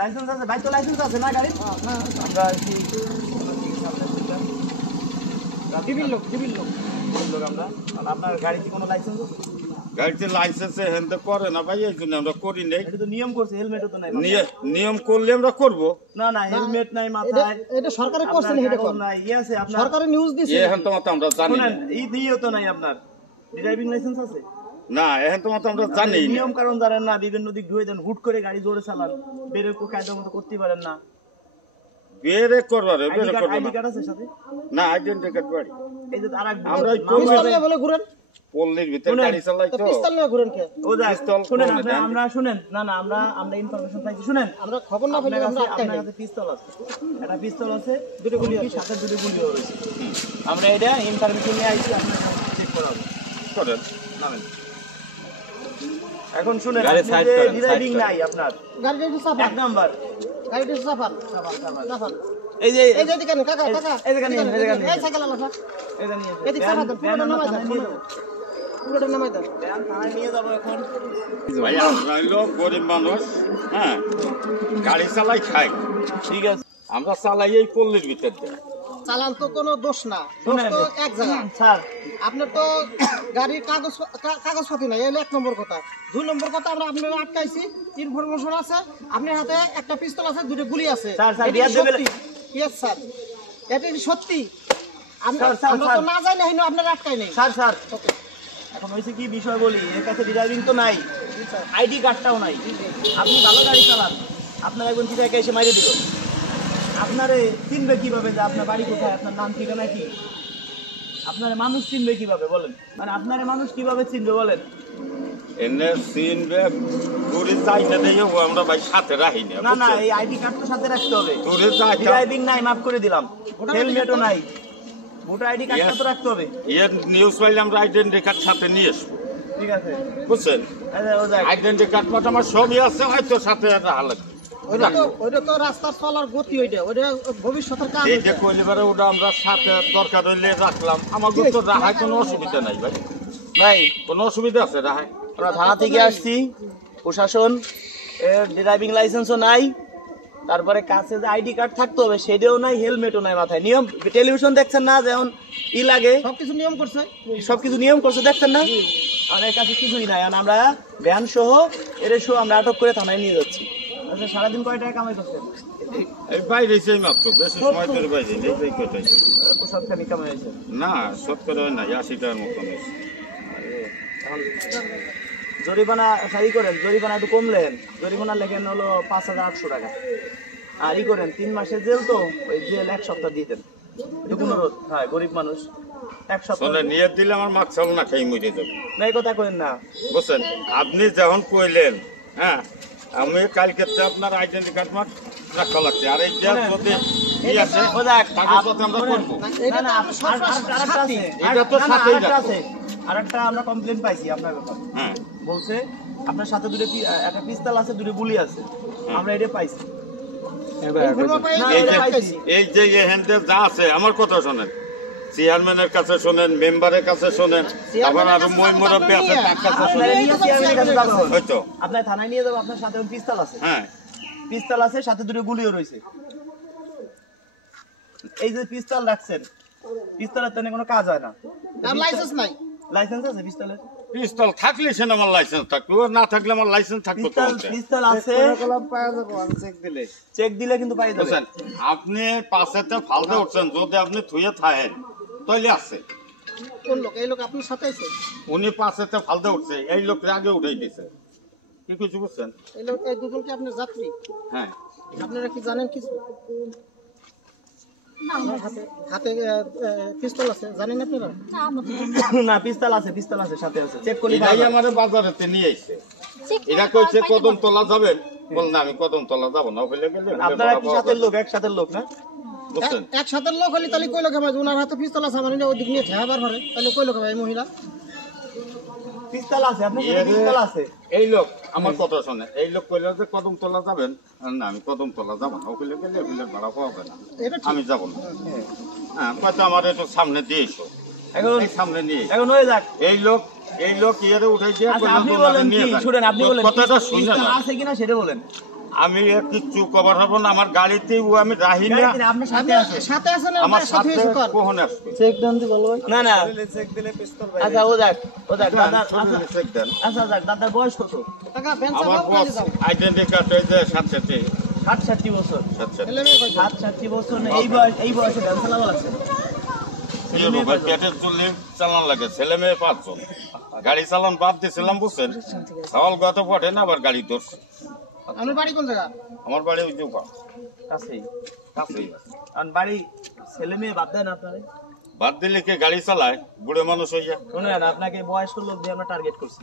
Licence আছে ভাই, তো লাইসেন্স আছে না গাড়ি? আমরা সিভিল লোক আমরা। আপনার গাড়িতে কোনো লাইসেন্স আছে? গাড়িতে লাইসেন্স হেনতে করে না ভাই, এই জন্য আমরা করি নাই। এটা তো নিয়ম করছে, হেলমেটও তো নাই। নিয়ম করলে আমরা করব না না, হেলমেট নাই মাথায়, এটা সরকারে করছেন, এটা কোন নাই ই আছে আপনার সরকারে নিউজ দিছে। এখন তো মত আমরা জানি না, এই দিও তো নাই। আপনার ড্রাইভিং লাইসেন্স আছে না? এখন তো মত আমরা জানি না, নিয়ম কারণ জানেন না, বিভিন্ন দিক ধুয়ে দেন, হুট করে গাড়ি জোরে চালান, বেরে কায়দা মতো করতে পারেন না। বেরে করবার আইডি কার্ড আছে সাথে? না, আইডেন্টি কার্ড বাড়ি। এই যে আরেক আমরা পিস্তল নিয়ে বলে ঘুরেন, পল্লীর ভিতরে গাড়ি চালাই তো পিস্তল নিয়ে ঘুরেন কে? ও যা শুনেন, আমরা শুনেন, না না আমরা ইনফরমেশন পাইছি, শুনেন, আমরা খবর না পেলে আমরা আটকাই নাই। আপনার কাছে পিস্তল আছে, একটা পিস্তল আছে, দুটো গুলি আছে, সাথে দুটো গুলিও রয়েছে। আমরা এটা ইনফরমেশন নিয়ে আইছি, আপনার চেক করাবো। করেন নামেন। এখন শুনেন, গাড়ি সাইড করেন, ড্রাইভিং নাই আপনার, গাড়িটা একটু সাফান, এক নাম্বার গাড়িটা একটু সাফান, সাফান। এই যে এই যে দেখেন কাকা, এই যে কানে এই সাইকেল আলাদা, এটা নিয়ে এদিক সাফান, পুরোটা নামাই দেন, পুরোটা নামাই দেন। থানায় নিয়ে যাবো এখন। ভাই আমরা হইলো গরিব মানুষ, হ্যাঁ, গাড়ি চালাই খাই, ঠিক আছে, আমরা চালাই এই পল্লীর ভিতরে। চালান তো কোনো দোষ না, দোষ তো এক জায়গা। স্যার আপনার তো গাড়ির কাগজপাতি নাই, এলো 1 নম্বর কথা। 2 নম্বর কথা, আমরা আপনারা আটকাইছি, ইনফরমেশন আছে, আপনার হাতে একটা পিস্তল আছে, 2টো গুলি আছে। ইয়েস স্যার, এটা কি সত্যি? আমরা তো না যাই না, আপনারা আটকাই নাই। স্যার এখন হয়েছে কি বিষয় বলি, এর কাছে ড্রাইভিং তো নাই, আইডি কার্ডটাও নাই। আপনি ভালো গাড়ি চালান, আপনার একজন চিটাকে এসে মাইরে দিল, আপনারে চিনবে কিভাবে যে আপনার বাড়ি কোথায়, আপনার নাম ঠিকানা কি? আপনার মানুষ চিনবে কিভাবে বলেন? মানে আপনার মানুষ কিভাবে চিনবে বলেন? এনে চিনবে দূরে যাইতে দেয়, আমরা ভাই সাথে রাখি না না, এই আইডি কার্ড তো সাথে রাখতে হবে। দূরে যাই, ড্রাইভিং নাই, মাফ করে দিলাম, হেলমেটও নাই, ভোটার আইডি কার্ডটা তো রাখতে হবে। এর নিউজ পাইলে আমরা আইডেন্টি কার্ড সাথে নিয়ে আসবো, ঠিক আছে, বুঝছেন? আইডেন্টি কার্ড মতো আমার সবই আছে, হয়তো সাথে একটা হালাত ওইটা তো রাস্তার চলার গতি, ওইটা ভবিষ্যতের কাজ। এই যে কইলিবারে ওটা আমরা সাথে দরকার হইলে রাখলাম, আমার তো রাহায় কোনো অসুবিধা নাই ভাই। ভাই কোনো অসুবিধা আছে রাহায়? আমরা থানা থেকে আসছি, প্রশাসন এর ড্রাইভিং লাইসেন্সও নাই, তারপরে কাছে যে আইডি কার্ড থাকতে হবে সেটাও নাই, হেলমেটও নাই মাথায়। নিয়ম টেলিভিশন দেখছেন না, যেমন ই লাগে, সবকিছু নিয়ম করছে, সবকিছু নিয়ম করছে, দেখছেন না? আমাদের কাছে কিছুই নাই, আমরা ভ্যান সহ আমরা আটক করে থানায় নিয়ে যাচ্ছি। আচ্ছা, সারাদিন কয় টাকা কামাই করছেন? এই বাইরে সেই মাত্র, বেশি সময় ধরে বাইরে এই কয়টাই সবখানি কামাই হয়েছে না, শতকরা নাই 80 টাকার মতো হয়েছে। এখন জরিমানা সারি করেন, জরিমানা একটু কমলেন, জরিমানা লেখেন হলো 5800 টাকা, আর ই করেন 3 মাসের জেল, তো ওই জেল 1 সপ্তাহ দিতেন। অনুরোধ, হ্যাঁ, গরিব মানুষ 1 সপ্তাহ নিয়ে দিলে আমার মাছাল না খাই মরে যাবে না, এই কথা করেন না, বুঝছেন? আপনি যখন কইলেন, হ্যাঁ, আমি কালকে আপনার আইডেন্টি কার্ড মার রাখা লাগছে, আর এই যে যদি কি আছে কাগজপত্র আমরা করবো। এটা তো সাথেই আছে। আরেকটা আমরা কমপ্লেইন পাইছি আপনার ব্যাপারে, হ্যাঁ, বলছে আপনার সাথে একটা পিস্তল আছে, 2টো গুলি আছে, আমরা এটা পাইছি। এই যে হ্যান্ডে যা আছে, আমার কথা শোনেন, চেয়ারম্যানের কাছে শোনেন, মেম্বারের কাছে শোনেন, তারপর আরো মই মুরব্বী আছে তার কাছে শোনেন, হয়তো আপনার থানায় নিয়ে যাবো। আপনার সাথে পিস্তল আছে, হ্যাঁ, পিস্তল আছে, সাথে 2টো গুলিও রয়েছে। এই যে পিস্তল রাখছেন, পিস্তলের তো কোনো কাজ হয় না, লাইসেন্স নাই। লাইসেন্স আছে পিস্তলের? পিস্তল থাকলে সে আমার লাইসেন্স থাকতো, না থাকলে আমার লাইসেন্স থাকতো। পিস্তল আছে, চেক দিলে কিন্তু পাই যাবেন। আপনি পাশেতে ফালতে উঠছেন, যদি আপনি থুয়ে থাকেন তাইলে আছে। কোন লোক? এই লোক আপনার সাথে আছে? উনি পাশেতে ফালতে উঠছে, এই লোককে আগে উঠাই দিছে। কি কিছু বুঝছেন? এই লোক, এই দুজন কি আপনার যাত্রী? হ্যাঁ। আপনারা কি জানেন কিছু? হাতে পিস্তল আছে, জানেন আপনারা? না, পিস্তল আছে, পিস্তল আছে, সাথে আছে, চেক করলি। এটাই আমাদের বাজারেতে নিয়ে আইছে, এরা কইছে কদমতলা যাবেন, বল না আমি কদমতলা যাব না, হইলে গেলে আপনারা কি সাথের লোক, একসাথে লোক না? একসাথে লোক হলে তাহলে কই লোক ভাই, ওনার হাতে পিস্তল আছে, আমার ওই দিক নিয়ে ঠেহাবার করে, তাহলে কই লোক ভাই? মহিলা পিস্তল আছে, আপনার পিস্তল আছে? এই লোক আমার কথা শোনে, এই লোক কইলে যে কদমতলা যাবেন, না আমি কদমতলা যাবো না, ওগুলো গেলে ওগুলোর ভাড়া পাওয়া হবে না, আমি যাবো না। হ্যাঁ হয়তো আমার একটু সামনে দিয়ে এসো, এখন এই সামনে নিয়ে এসো। এখন হয়ে যাক। এই লোক ইয়ে উঠে দিয়ে আচ্ছা, আপনি বলেন কি, শুনেন, আপনি বলেন কথাটা শুনে পিস্তল না, আছে কিনা সেটা বলেন। আমি কিচ্ছু কভার হবো না, আমার গাড়িতেই ও আমি রাহি না, গাড়িতে আপনার সাথে আছে? সাথে আছে না আমার আপনার সাথে সাথে হয়েছে কর কখন আসবে? না না, আচ্ছা ও যাক, দাদা, শরীরে আচ্ছা চেক দেন। আচ্ছা যাক, দাদার বয়স কত? টাকা বেঞ্চ আমার দাও বস কাজে দাও আইডেন্টি কার্ড এই যে 67 60 বছর। 67 ছেলে মেয়ে কয়টা? 60 বছর না, এই বয়সে ভ্যান চালানো লাগছে। পেটের চুল্লি চালান লাগে, ছেলে মেয়ে 5 জন, গাড়ি চালান বাদ দিয়েছিলাম বুঝছেন, সওয়াল গত পটে না আবার গাড়ি ধরছে। আপনার বাড়ি কোন জায়গা? আমার বাড়ি ওই জোপা কাছেই। কাছেই, আর বাড়ি ছেলে মেয়ে বাদ দেন আপনারে? বাদ দিলে কে গাড়ি চালায় বুড়ো মানুষ হইয়া? শুনেন, আপনাকে বয়স্ক লোক দিয়ে আমরা টার্গেট করছি,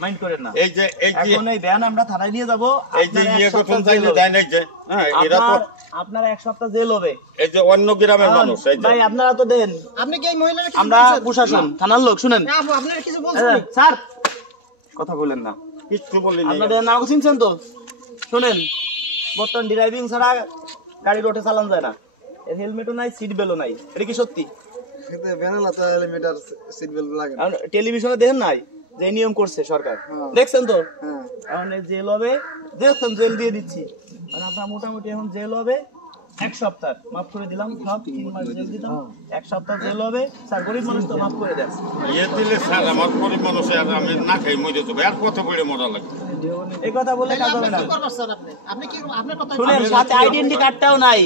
মাইন্ড করেন না। এই যে এখন এই ভ্যান আমরা থানায় নিয়ে যাবো, এই যে ইয়ে গঠন চাইলে যায় নাই যে, হ্যাঁ এরা তো আপনার 1 সপ্তাহ জেল হবে। এই যে অন্য গ্রামের মানুষ, এই যে ভাই আপনারা তো দেন, আপনি কি এই মহিলার কিছু আমরা বলছেন? প্রশাসন থানার লোক, শুনেন না আপু, আপনারা কিছু বলছেন? স্যার, কথা বলেন না। কিচ্ছু বলি নাই। আপনাদের নাম চিনছেন তো? শুনেন, বর্তমান ড্রাইভিং ছাড়া গাড়ি রোডে চালান যায় না, এর হেলমেটও নাই, সিট বেলও নাই, এটা কি সত্যি? টেলিভিশনে দেখেন নাই যে নিয়ম করছে সরকার, দেখছেন তো? এখন এই জেল হবে, দেখছেন জেল দিয়ে দিচ্ছি, মানে আপনার মোটামুটি এখন জেল হবে 1 সপ্তাহ, মাফ করে দিলাম, সব 3 মাস জেল দিতাম, 1 সপ্তাহ জেল হবে। স্যার গরিব মানুষ তো, মাফ করে দেন। ইয়ে দিলে স্যার আমার গরিব মানুষ আর আমি না খাই মরে যাবো, আর কত বেড়ে মরা লাগে। এই কথা বলে কাজ হবে না। কি করবেন স্যার আপনি? আপনি কি আপনার কথা শুনেন, সাথে আইডেন্টি কার্ডটাও নাই,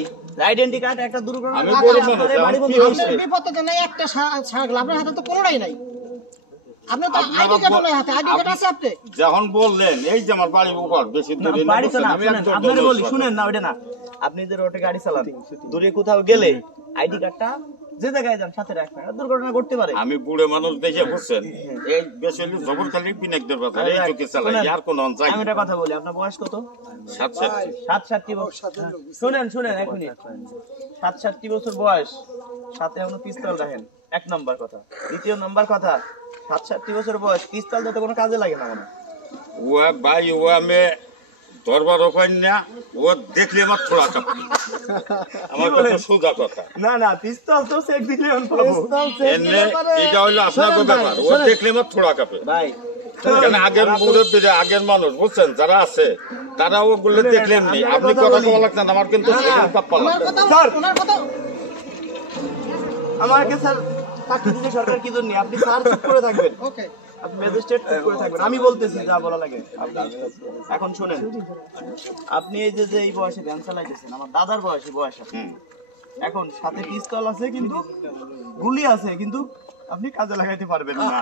আইডেন্টি কার্ড একটা দুর্ঘটনা আমি গরিব মানুষ, আপনাদের বাড়ি বন্ধ আমি হচ্ছে। আপনার বিপদে তো নেই একটা ছাগল, আপনার হাতে তো কোনোটাই নাই। আপনার তো আইডি কার্ড নাই হাতে, আইডি কার্ড আছে আপনি? যখন বললেন এই যে আমার বাড়ি উপর বেশি না, দূরে না, বাড়ি তো না, আমি শুনেন, একজন আপনারা দলীয় বলি, সরকার। শুনেন না, ওটা না, আপনি যে রোডে গাড়ি চালান, দূরে কোথাও গেলে আইডি কার্ডটা যে জায়গায় যান সাথে রাখবেন, দুর্ঘটনা ঘটতে পারে। আমি বুড়ে মানুষ দেখে বুঝছেন, এই বেশ হইলে জবরখালি পিনাকদের বাজার এই চোখে চালাই, আর কোন অঞ্চল আমি একটা কথা বলি, আপনার বয়স কত? 67 67 বছর। শুনেন এক মিনিট, 67 বছর বয়স, সাথে এখনো পিস্তল রাখেন, 1 নাম্বার কথা। 2 নাম্বার কথা, 67 বছর বয়স, পিস্তল যাতে কোনো কাজে লাগে না মানে। ও ভাই ও আমি দরবার ওখান না, ও দেখলে আমার থোড়া কাপ, আমার কাছে সোজা কথা। না না, পিস্তল তো চেক দিলে আমি পাবো। এনে এটা হইলো আপনার ব্যাপার, ও দেখলে আমার থোড়া কাপে। ভাই কেন আগের মুরব্বীরা, আগের মানুষ বুঝছেন যারা আছে, তারা ওগুলো দেখলেন নি, আপনি কথা বলা লাগছেন, আমার কিন্তু শরীর কাঁপা ওনার লাগছে। কথা স্যার। ওনার কথা আমাকে স্যার চাকরি দিতে সরকার কি জন্য? আপনি স্যার চুপ করে থাকবেন, ওকে আপনি ম্যাজিস্ট্রেট চুপ করে থাকবেন, আমি বলতেছি যা বলা লাগে। আপনি এখন শুনেন, আপনি এই যে এই বয়সে ভ্যান চালাইতেছেন, আমার দাদার বয়সে বয়স আছে, এখন সাথে পিস্তল আছে, কিন্তু গুলি আছে, কিন্তু আপনি কাজে লাগাইতে পারবেন না।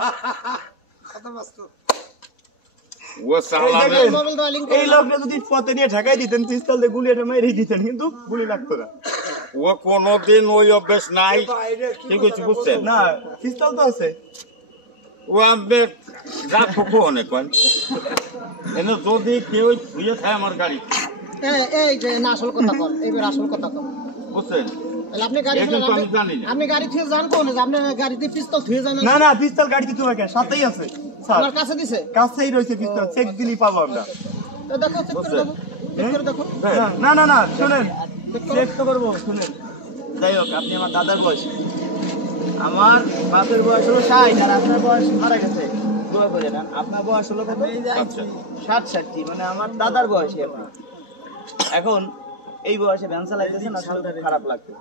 ও চালানে মোবাইল দাও লিংক এই লোকটা যদি পথে নিয়ে ঢাকাই দিতেন, পিস্তল দিয়ে গুলি এটা মেরে দিতেন, কিন্তু গুলি লাগতো না। ও কোনোদিন ওই অভ্যেস নাই, ঠিক আছে বুঝছেন না, পিস্তল তো আছে। ও আমি রাখবো কোনে কোন এনে যদি কেউ ধুয়ে থাকে আমার গাড়ি, এই যে না আসল কথা বল, এইবার আসল কথা বল। বুঝছেন? তাহলে আপনি গাড়ি এটা কিন্তু চালান, আমি জানি না। আপনি গাড়ি থেকে যান কোন? আপনি গাড়িতে পিস্তল ধুয়ে যান না না, পিস্তল গাড়িতে তোমাকে সাথেই আছে স্যার, আমার কাছে দিছে? কাছেই রয়েছে পিস্তল, চেক দিলেই পাবো আমরা। তো দেখো চেক করে দেখো, চেক করে দেখো। না না না, শুনেন, চেক তো করবো, শুনেন। যাই হোক, আপনি আমার দাদার বয়স, আমার বাপের বয়স হলো 60, আর আপনার বয়স মারা গেছে, দোয়া করে না। আপনার বয়স হলো কত? 67, মানে আমার দাদার বয়সী আপনি। এখন এই বয়সে ভ্যান চালাইতেছেন, আসলে খুব খারাপ লাগবে।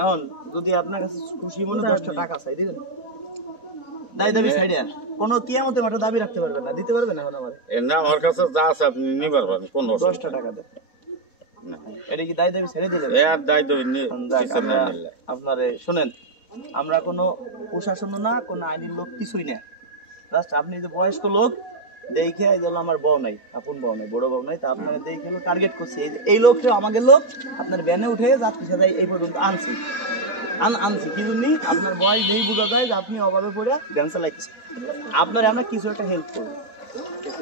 এখন যদি আপনার কাছে খুশি মনে 10টা টাকা চাই, দিবেন? দাবি সাইডে আর কোনো কিয়ামতের মাঠে দাবি রাখতে পারবেন না, দিতে পারবেন এখন আমার না আমার কাছে যা আছে আপনি নিতে পারবেন, কোন 10টা টাকা দেন। এটা কি দাবি ছেড়ে দিলেন? আর দায় দেবেন আপনারে শুনেন, আমরা কোনো প্রশাসন না, কোনো আইনের লোক, কিছুই না। জাস্ট আপনি যে বয়স্ক লোক দেখে, এই হলো আমার বউ নাই, আপন বউ নাই, বড় বউ নাই, তা আপনাকে দেখে টার্গেট করছি। এই লোকটা আমাদের লোক, আপনার ভ্যানে উঠে যাত্রী সাথে এই পর্যন্ত আনছি আনছি কি জন্য? আপনার বয়স যেই বোঝা যায় যে আপনি অভাবে পড়ে ভ্যান চালাইছেন, আপনার আমরা কিছু একটা হেল্প করবো।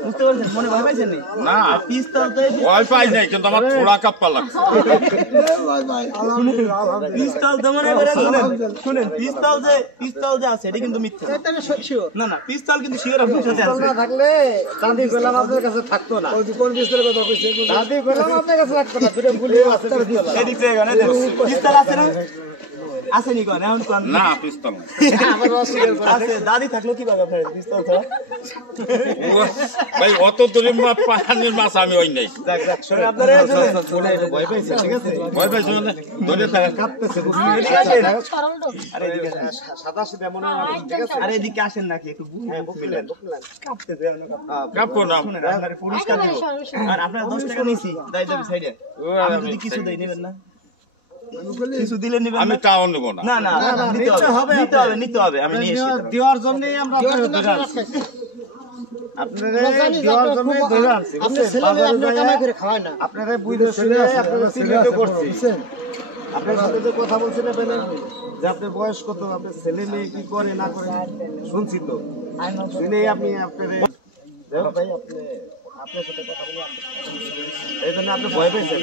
বুঝতে পারছেন? মনে ভয় পাইছেন নি? না আর পিস্তল তো এই ভয় পাই নাই, কিন্তু আমার থোড়া কাপ্পা লাগছে। পিস্তল তো মনে করে শুনেন পিস্তল যে আছে এটা কিন্তু মিথ্যা না না পিস্তল কিন্তু শিওর আপনার সাথে আছে থাকলে দাদি গোলাম আপনার কাছে থাকতো না কোন পিস্তলের কথা কইছে দাদি গোলাম আপনার কাছে থাকতো না দুটো গুলি আছে এদিক থেকে গনে দেন পিস্তল আছে না আছে নি কোন এখন কোন না পিস্তল না। আছে দাদি থাকলো কি ভাবে আপনার পিস্তল ছাড়া ভাই অত দূরে পানির মাছ আমি ওই নাই। যাক যাক শুনে আপনারা ভয় পাইছে ঠিক আছে ভয় পাইছো মানে ধরে থাকা কাঁপতেছে এদিকে আসেন আরে এদিকে সাদা সাদা মনে হয় ঠিক আছে আরে এদিকে আসেন নাকি একটু বুঝলেন কাঁপতেছে কাঁপো না। শুনেন আপনার পুরস্কার দিব আর আপনার 10 টাকা নিছি দাই দেব সাইডে আমি যদি কিছু দেই নেবেন না কিছু দিলে নেবেন আমি না টাও নেবো না। না না নিতে হবে আমি নিয়ে এসেছি দেওয়ার জন্যই আমরা আপনারা দেওয়ার জন্য ধরে আনছি আপনি ছেলে আপনারা কামাই করে খাওয়ায় না আপনারা বুঝতে শুনে আপনারা চিহ্নিত করছি আপনার সাথে যে কথা বলছেন না যে আপনার বয়স কত আপনার ছেলে মেয়ে কি করে না করে শুনছি তো শুনেই আপনি আপনার ভাই আপনি আপনার সাথে কথা বলে এই জন্য আপনি ভয় পেয়েছেন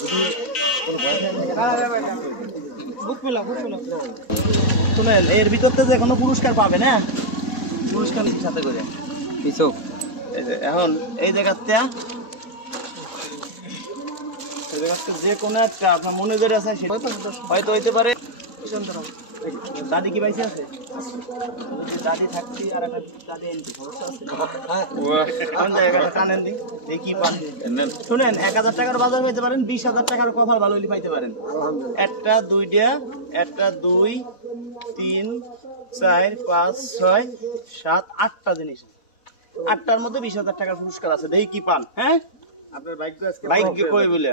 যদি কোনো ভয় বুক মিলা শুনেন এর ভিতর থেকে যে কোনো পুরস্কার পাবে না পুরস্কার সাথে করে কিছু এই যে এখন এই জায়গাতে যে কোনো একটা আপনার মনে ধরে আছে সেটা হয়তো হইতে পারে দাদি কি পাইছে আছে যদি দাদি থাকছি আর একটা দাদি এনছি সমস্যা আছে কোন জায়গাটা টানেন দি দেখি পান শুনেন 1000 টাকার বাজার পাইতে পারেন 20000 টাকার কভার ভালো হলে পাইতে পারেন একটা দুইটা একটা 2 3 4 5 6 7 8টা জিনিস 8টার মধ্যে 20000 টাকার পুরস্কার আছে দেখি কি পান হ্যাঁ আপনার বাইক তো আজকে বাইক কই বলে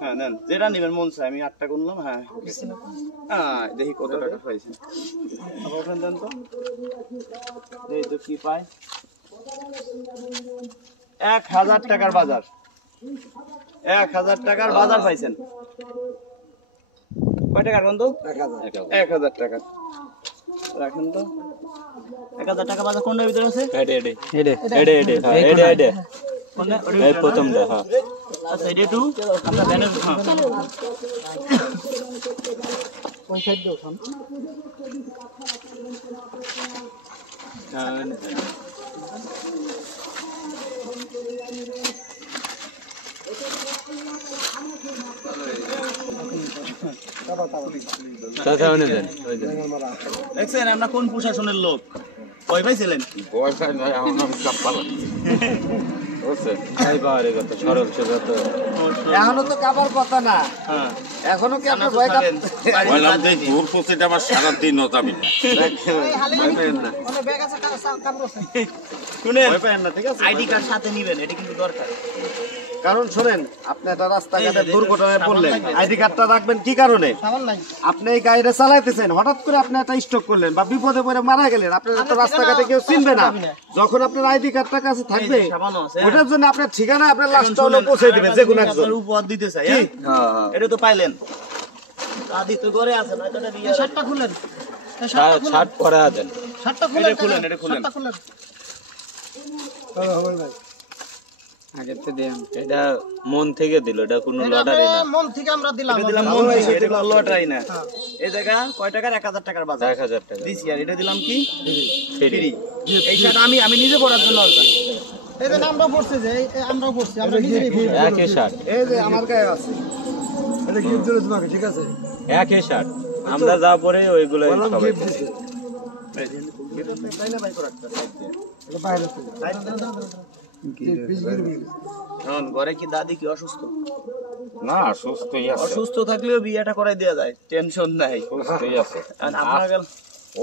হ্যাঁ নেন যেটা নেবেন মন চাই আমি 8টা গুনলাম হ্যাঁ দেখি কত টাকা পাইছেন আবার ওখানে দেন তো দেখি তো কি পাই 1000 টাকার বাজার 1000 টাকার বাজার পাইছেন কয় টাকার বন্ধু 1000 টাকা রাখেন তো 1000 টাকা বাজার কোনটার ভিতরে আছে কোনটা এই প্রথমটা হ্যাঁ আচ্ছা এটা একটু আপনার ব্যানার কোন সাইড দাও খান দেখছেন আমরা কোন প্রশাসনের লোক ভয় পাইছিলেন ভয় পাই নাই, আমার নাম কাপ্পা লাগছে। বুঝছেন? এখনো তো কাবার কথা না হ্যাঁ এখনো কি আপনার ভয় বললাম যে দূর পৌঁছেটা আমার সারাদিনও যাবি না। মানে ব্যাগ আছে কাম আছে শুনেন ভয় পাবেন না ঠিক আছে আইডি কার্ড সাথে নেবেন এটা কিন্তু দরকার কারণ শোনেন আপনি একটা রাস্তাঘাটে দুর্ঘটনায় পড়লেন আইডি কার্ডটা রাখবেন কি কারণে আপনি এই গাড়িটা চালাইতেছেন হঠাৎ করে আপনি একটা স্ট্রোক করলেন বা বিপদে পড়ে মারা গেলেন আপনার তো রাস্তাঘাটে কেউ চিনবে না যখন আপনার আইডি কার্ডটা কাছে থাকবে ওটার জন্য আপনার ঠিকানা আপনার লাস্টটা হলে পৌঁছে দিবে যে কোনো একজন উপহার দিতে চাই এটা তো পাইলেন দাদি তো করে আছে না এটা দিয়ে শার্টটা খুলেন শার্ট পরে দেন শার্টটা খুলেন এটা খুলেন শার্টটা খুলেন ভাই আগে তো দেন এটা মন থেকে দিল এটা কোনো লটারি না মন থেকে আমরা দিলাম এটা দিলাম মন থেকে এটা কোনো লটারি না এই জায়গা কয় টাকার 1000 টাকার বাজার 1000 টাকা দিছি আর এটা দিলাম কি ফ্রি এই শার্ট আমি নিজে পরার জন্য অর্ডার এই যে আমরা পড়ছে যে আমরাও পড়ছি আমরা নিজেই একই শার্ট এই যে আমার গায়ে আছে এটা গিফট দিল তোমাকে ঠিক আছে একই শার্ট আমরা যা পরে ওইগুলো সবাই তাইলে ভাই করে রাখতে এটা বাইরে আছে এখন ঘরে কি দাদি কি অসুস্থ না সুস্থই আছে, অসুস্থ থাকলেও বিয়েটা করাই দেওয়া যায় টেনশন নাই সুস্থই আছে। আর আপনার গেল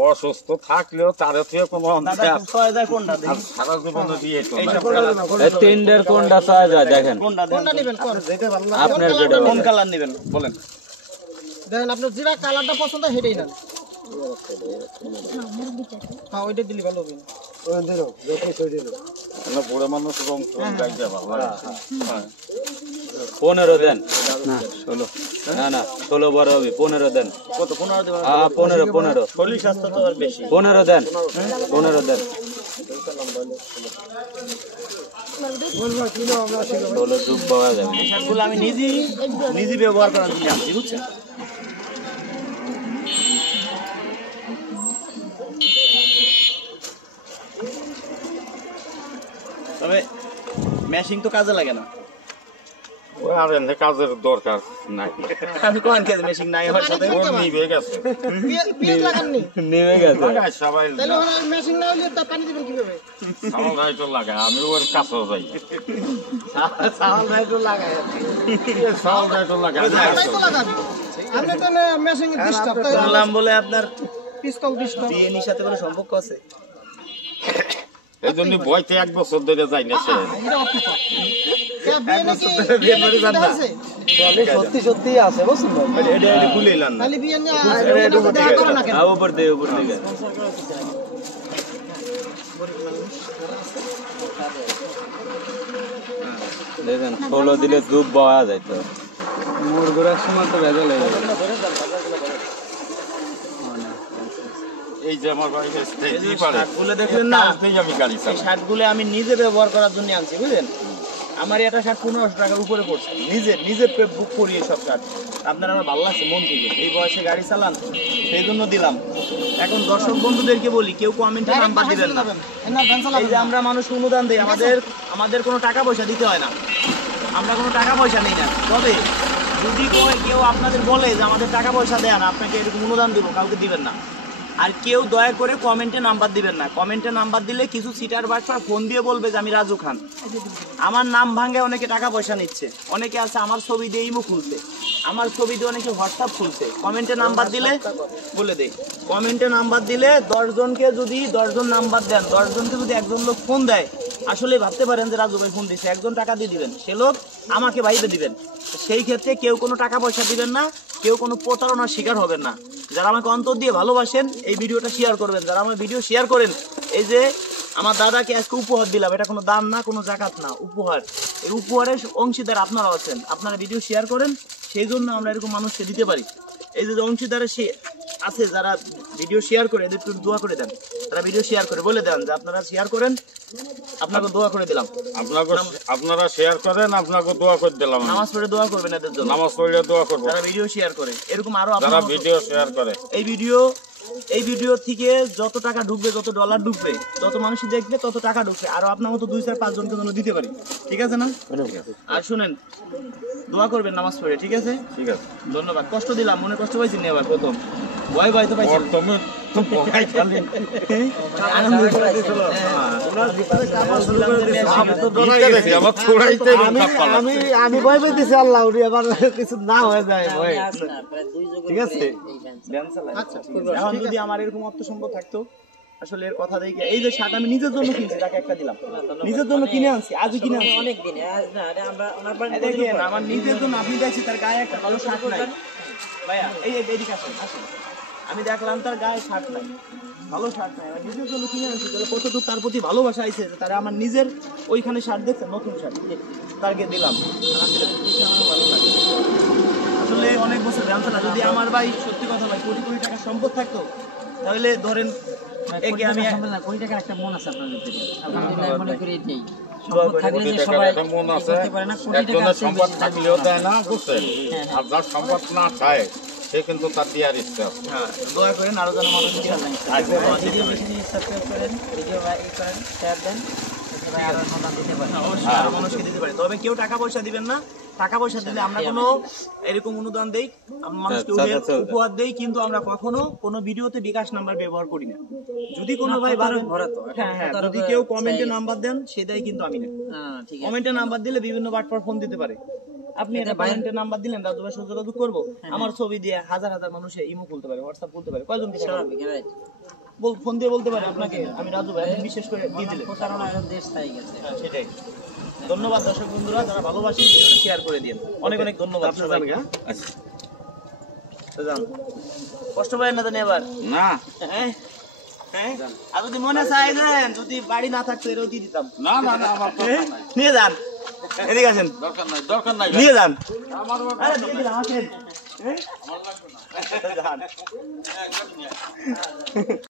অসুস্থ থাকলেও তার থেকে কোনো দাদা অন্তর খুব সহায় যায় কোনটা আর দেখি সারা জীবনে দিয়ে তো না। এইসব কালার এই তিনটার কোনটা চাই যায় দেখেন কোনটা কোনটা নেবেন কোন যেটা ভালো লাগে আপনার যেটা কোন কালার নেবেন বলেন দেখেন আপনার যেটা কালারটা পছন্দ সেটাই নেন হ্যাঁ ওইটা দিলি ভালো হবে ওই দিলো যত কই দিলো আমরা বুড়ো মানুষ রং গাইতে ভালো লাগে। হ্যাঁ 15 দেন না 16 না না 16 বড় হবে 15 দেন কত 15 দেবেন 15 শরীর স্বাস্থ্য তো আর বেশি 15 দেন 15 দেন ষোলো ডুব পাওয়া যাবে এই শার্টগুলো আমি নিজেই ব্যবহার করার জন্য আনছি, বুঝছেন? তবে ম্যাশিং তো কাজে লাগে না। ওই আর এনে কাজের দরকার নাই। আমি কোন কাজে ম্যাশিং নাই আমার সাথে? ওর নিভে গেছে। পেঁয়াজ লাগাননি নেমে গেছে লাগায় সবাই তাহলে ওনার মেশিন না হলে তা পানি দিবেন কিভাবে? আমার ভাই তো লাগায়, আমি ওর কাছেও যাই। সাওয়াল ভাই তো লাগায়। সাল ভাই তো লাগায়। তাই তো লাগাবে আপনি তো মেশিন ডিস্টার্ব তাই শুনলাম বলে আপনার পিস্তল ডিস্টার্ব বিএনএর সাথে কোনো সম্পর্ক আছে? এই জন্য বইতে 1 বছর ধরে যাই না সে। এটা অপেক্ষা কে বিয়ে নাকি বিয়ে বাড়ি যান না। আছে সত্যি আছে, বুঝছেন ভাই? এটা খুলে এলাম না। তাহলে বিয়ে নিয়ে দেখা করে না কেন? উপর দিকে দেখেন 16 দিলে ডুব পাওয়া যায় তো মুরগুড়ার সময় তো ভেজাল হয়ে যাবে এই যে আমার ভাই এই যে এই পারে শার্টগুলো দেখলেন না, তাতেই আমি গাড়ি এই চালাই। শার্টগুলো আমি নিজে ব্যবহার করার জন্য আনছি, বুঝলেন? আমার এটা শার্ট 1500 টাকার উপরে পড়ছে, নিজে বুক করি সব শার্ট। আপনার আমার ভালো লাগছে মন থেকে, এই বয়সে গাড়ি চালান সেই জন্য দিলাম। এখন দর্শক বন্ধুদেরকে বলি, কেউ কমেন্টে নাম্বার দিবেন না। না ভ্যান এই চালাবেন যে আমরা মানুষ অনুদান দেই, আমাদের কোনো টাকা পয়সা দিতে হয় না, আমরা কোনো টাকা পয়সা নেই না। তবে যদি কেউ আপনাদের বলে যে আমাদের টাকা পয়সা দেন, আপনাকে এরকম অনুদান দিব, কাউকে দিবেন না। আর কেউ দয়া করে কমেন্টে নাম্বার দিবেন না। কমেন্টে নাম্বার দিলে কিছু সিটার বাটপার ফোন দিয়ে বলবে যে আমি রাজু খান। আমার নাম ভাঙে অনেকে টাকা পয়সা নিচ্ছে, অনেকে আছে আমার ছবি দিয়ে ইমো খুলছে, আমার ছবি দিয়ে অনেকে হোয়াটসঅ্যাপ খুলছে। কমেন্টে নাম্বার দিলে বলে দেয়, কমেন্টে নাম্বার দিলে 10 জনকে যদি 10 জন নাম্বার দেন, 10 জনকে যদি একজন লোক ফোন দেয়, আসলে ভাবতে পারেন যে রাজু ভাই ফোন দিচ্ছে, একজন টাকা দিয়ে দিবেন, সে লোক আমাকে ভাইবে দিবেন। সেই ক্ষেত্রে কেউ কোনো টাকা পয়সা দিবেন না, কেউ কোনো প্রতারণার শিকার হবেন না। যারা আমাকে অন্তর দিয়ে ভালোবাসেন এই ভিডিওটা শেয়ার করবেন। যারা আমার ভিডিও শেয়ার করেন, এই যে আমার দাদাকে আজকে উপহার দিলাম, এটা কোনো দান না, কোনো জাকাত না, উপহার। এই উপহারের অংশীদার আপনারা আছেন, আপনারা ভিডিও শেয়ার করেন, সেই জন্য আমরা এরকম মানুষকে দিতে পারি। এই যে অংশীদারে সে আছে যারা ভিডিও শেয়ার করে, এদের একটু দোয়া করে দেন। তারা ভিডিও শেয়ার করে বলে দেন যে আপনারা শেয়ার করেন, আপনাকে দোয়া করে দিলাম। আপনারা শেয়ার করেন, আপনাকে দোয়া করে দিলাম। নামাজ পড়ে দোয়া করবেন এদের জন্য, নামাজ পড়লে দোয়া করবো। যারা ভিডিও শেয়ার করে, এরকম আরো যারা আপনারা ভিডিও শেয়ার করে, এই ভিডিও থেকে যত টাকা ঢুকবে, যত ডলার ঢুকবে, যত মানুষ দেখবে, তত টাকা ঢুকবে। আরো আপনার মতো 2-4-5 জনকে জন্য দিতে পারি, ঠিক আছে না? আর শুনেন, দোয়া করবেন নামাজ পড়ে, ঠিক আছে? ঠিক আছে। ধন্যবাদ। কষ্ট দিলাম, মনে কষ্ট পাইছি নি আবার প্রথম, ভয় তো পাইছি। তুমি তো ভয় খালি। আনন্দ করে দিছিল। ওনার ভিতরে কাপড় শুরু করে দিয়েছে। আমি তো ডরাই গেছি, আমার ছোড়াইতে আমি ভয় পাইতেছি, আল্লাহ উনি আবার কিছু না হয়ে যায় ভয়। ঠিক আছে? আচ্ছা, এখন যদি আমার এরকম অর্থ সম্পদ থাকতো, আসলে এর কথা দেখে, এই যে শার্ট আমি নিজের জন্য কিনছি, তাকে একটা দিলাম, নিজের জন্য কিনে আনছি, আজই কিনে আনছি। দেখেন আমার নিজের জন্য, আপনি দেখছি তার গায়ে একটা ভালো শার্ট নাই ভাইয়া, এই এদিকে আসেন, আসেন। আমি দেখলাম তার গায়ে শার্ট নাই, ভালো শার্ট নাই, আমার নিজের জন্য কিনে আনছি। তাহলে কতটুকু তার প্রতি ভালোবাসা আছে, তারা আমার নিজের ওইখানে শার্ট দেখছে, নতুন শার্ট তারকে দিলাম, আমার ভালো লাগে। আসলে অনেক বছর জানতো না, যদি আমার ভাই সত্যি কথা ভাই কোটি কোটি টাকা সম্পদ থাকতো, তাহলে ধরেন একে আমি কোটি টাকার একটা মন আছে আপনার ভিতরে, আলহামদুলিল্লাহ মনে করি এটাই দোয়া সম্পদ করে থাকলে কোটি যে টাকার সবাই একটা মন আছে, করতে পারে না, কোটি টাকা একজনের আছে সম্পদ বেশি। থাকলেও দেয় না, বুঝছেন? আর যার সম্পদ না চায় সে কিন্তু তার দেওয়ার ইচ্ছা আছে। হ্যাঁ, দোয়া করেন আরো যেন মানুষ ভিডিও বেশি বেশি সাবস্ক্রাইব করেন, ভিডিও করেন, শেয়ার দেন, সবাই আরো অনুদান দিতে পারে। অবশ্যই আরো মানুষকে দিতে পারে। তবে কেউ টাকা পয়সা দিবেন না, টাকা পয়সা দিলে আমরা কোনো এরকম অনুদান দেই, মানুষকে উপহার দেই, কিন্তু আমরা কখনো কোনো ভিডিওতে বিকাশ নাম্বার ব্যবহার করি না। যদি কোনো ভাই ভাবেন, হ্যাঁ, যদি কেউ কমেন্টে নাম্বার দেন, সেটাই কিন্তু আমি না। ঠিক আছে, কমেন্টে নাম্বার দিলে বিভিন্ন বাটপার ফোন দিতে পারে। আপনি একটা কমেন্টে নাম্বার দিলেন, রাজু ভাই যোগাযোগ করবো, আমার ছবি দিয়ে হাজার হাজার মানুষে ইমো খুলতে পারে, হোয়াটসঅ্যাপ খুলতে পারে, কয়জন ফোন দিয়ে বলতে পারে আপনাকে আমি রাজু ভাই, আপনি বিশেষ করে দিয়ে দিলেন। প্রতারণা এখন দেশ তাই গেছে। হ্যাঁ, সেটাই। ধন্যবাদ দর্শক বন্ধুরা, যারা ভালোবাসেন ভিডিওটা শেয়ার করে দিন। অনেক অনেক ধন্যবাদ সবাইকে। তো যান, কষ্ট পাবেন না জানি এবার। না হ্যাঁ হ্যাঁ, আর যদি মনে চাই দেন, যদি বাড়ি না থাকতো এটাও দিয়ে দিতাম। না না না, আমার দরকার নাই, নিয়ে যান, এদিকে আসেন, দরকার নাই। নিয়ে যান। আমার আরে দিয়ে দিলাম, আসেন। হ্যাঁ? যান।